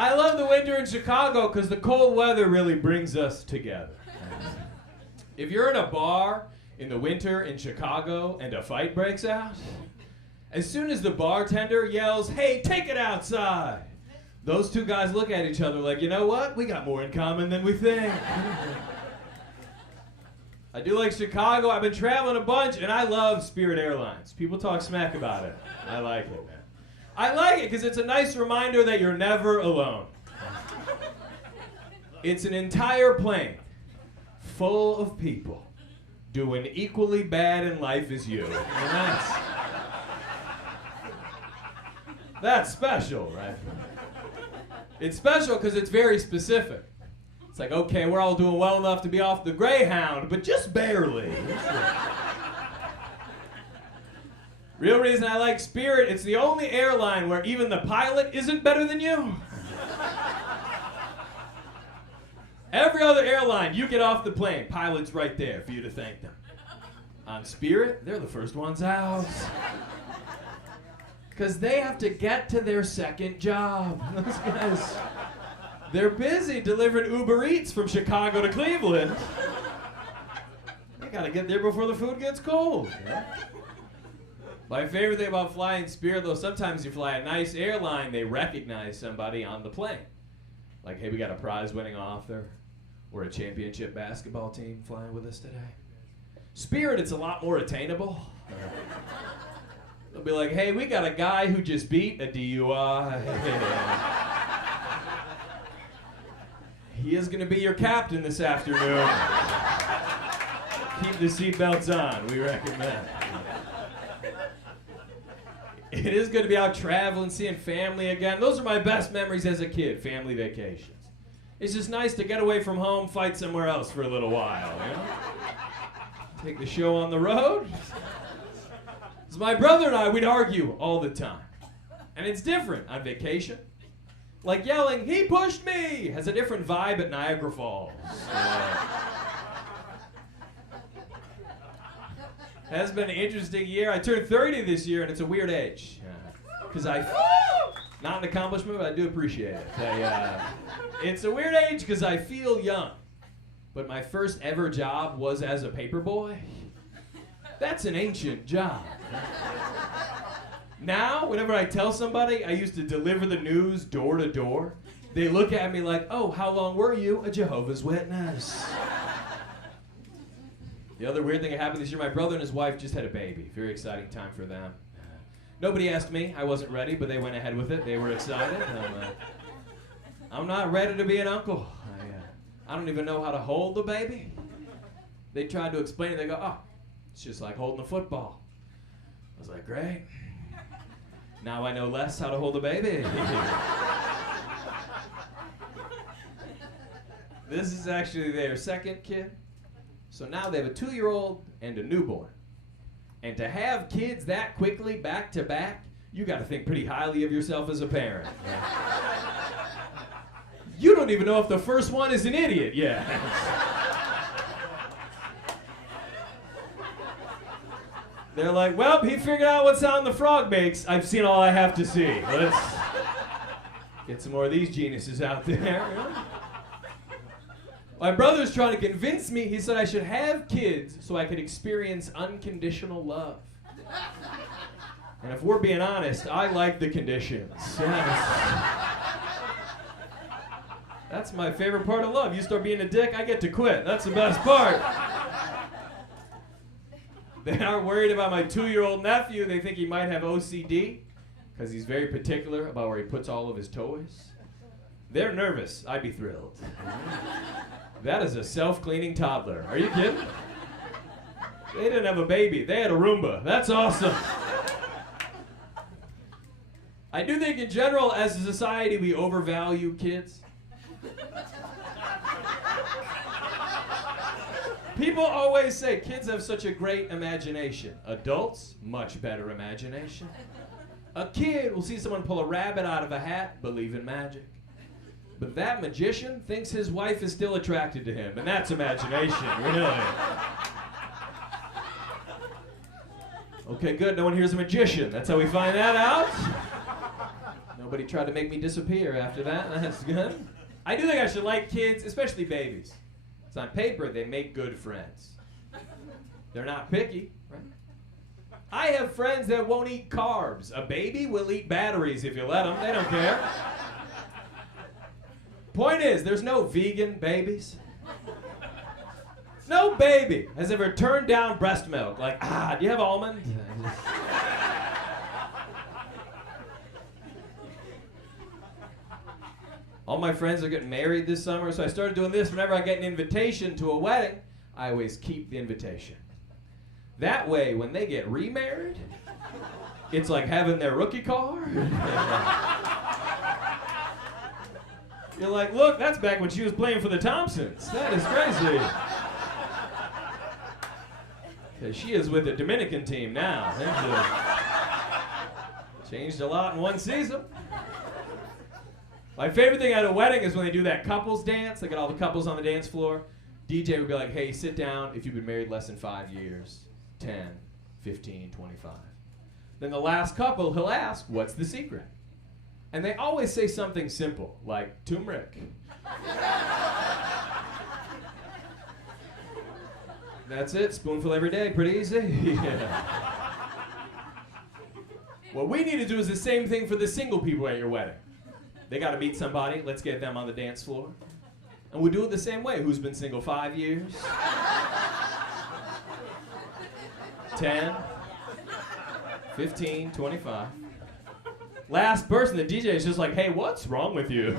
I love the winter in Chicago because the cold weather really brings us together. If you're in a bar in the winter in Chicago and a fight breaks out, as soon as the bartender yells, "Hey, take it outside," those two guys look at each other like, you know what? We got more in common than we think. I do like Chicago. I've been traveling a bunch, and I love Spirit Airlines. People talk smack about it. I like it, man. I like it because it's a nice reminder that you're never alone. It's an entire plane full of people doing equally bad in life as you. And that's special, right? It's special because it's very specific. It's like, okay, we're all doing well enough to be off the Greyhound, but just barely. Real reason I like Spirit, it's the only airline where even the pilot isn't better than you. Every other airline, you get off the plane, pilot's right there for you to thank them. On Spirit, they're the first ones out. Because they have to get to their second job. Those guys, they're busy delivering Uber Eats from Chicago to Cleveland. They gotta get there before the food gets cold. Yeah? My favorite thing about flying Spirit, though, sometimes you fly a nice airline, they recognize somebody on the plane. Like, hey, we got a prize-winning author or a championship basketball team flying with us today. Spirit, it's a lot more attainable. They'll be like, hey, we got a guy who just beat a DUI. He is going to be your captain this afternoon. Keep the seatbelts on, we recommend. It is good to be out traveling, seeing family again. Those are my best memories as a kid, family vacations. It's just nice to get away from home, fight somewhere else for a little while, you know? Take the show on the road. Because my brother and I, we'd argue all the time. And it's different on vacation. Like yelling, "He pushed me," has a different vibe at Niagara Falls. Has been an interesting year. I turned 30 this year, and it's a weird age. Because not an accomplishment, but I do appreciate it. It's a weird age because I feel young. But my first ever job was as a paperboy. That's an ancient job. Now, whenever I tell somebody I used to deliver the news door to door, they look at me like, "Oh, how long were you a Jehovah's Witness?" The other weird thing that happened this year, my brother and his wife just had a baby. Very exciting time for them. Nobody asked me. I wasn't ready, but they went ahead with it. They were excited. I'm not ready to be an uncle. I don't even know how to hold the baby. They tried to explain it. They go, "Oh, it's just like holding a football." I was like, great. Now I know less how to hold a baby. This is actually their second kid. So now they have a 2-year-old and a newborn. And to have kids that quickly, back to back, you got to think pretty highly of yourself as a parent. You don't even know if the first one is an idiot yet. They're like, "Well, he figured out what sound the frog makes. I've seen all I have to see. Let's get some more of these geniuses out there." My brother's trying to convince me. He said I should have kids so I could experience unconditional love. And if we're being honest, I like the conditions. That's my favorite part of love. You start being a dick, I get to quit. That's the best part. They aren't worried about my 2-year-old nephew. They think he might have OCD because he's very particular about where he puts all of his toys. They're nervous. I'd be thrilled. That is a self-cleaning toddler. Are you kidding? They didn't have a baby. They had a Roomba. That's awesome. I do think in general, as a society, we overvalue kids. People always say kids have such a great imagination. Adults, much better imagination. A kid will see someone pull a rabbit out of a hat, believe in magic. But that magician thinks his wife is still attracted to him, and that's imagination, really. Okay, good. No one here's a magician. That's how we find that out. Nobody tried to make me disappear after that. That's good. I do think I should like kids, especially babies. So on paper, they make good friends. They're not picky, right? I have friends that won't eat carbs. A baby will eat batteries if you let them. They don't care. Point is, there's no vegan babies. No baby has ever turned down breast milk. Like, do you have almond? All my friends are getting married this summer, so I started doing this. Whenever I get an invitation to a wedding, I always keep the invitation. That way, when they get remarried, it's like having their rookie card. You're like, look, that's back when she was playing for the Thompsons. That is crazy. She is with the Dominican team now. Changed a lot in one season. My favorite thing at a wedding is when they do that couples dance. They get all the couples on the dance floor. DJ would be like, hey, sit down if you've been married less than 5 years, 10, 15, 25. Then the last couple, he'll ask, what's the secret? And they always say something simple, like turmeric. That's it, spoonful every day, pretty easy. Yeah. What we need to do is the same thing for the single people at your wedding. They got to meet somebody, let's get them on the dance floor. And we do it the same way. Who's been single 5 years? 10, 15, 25. Last person, the DJ is just like, hey, what's wrong with you?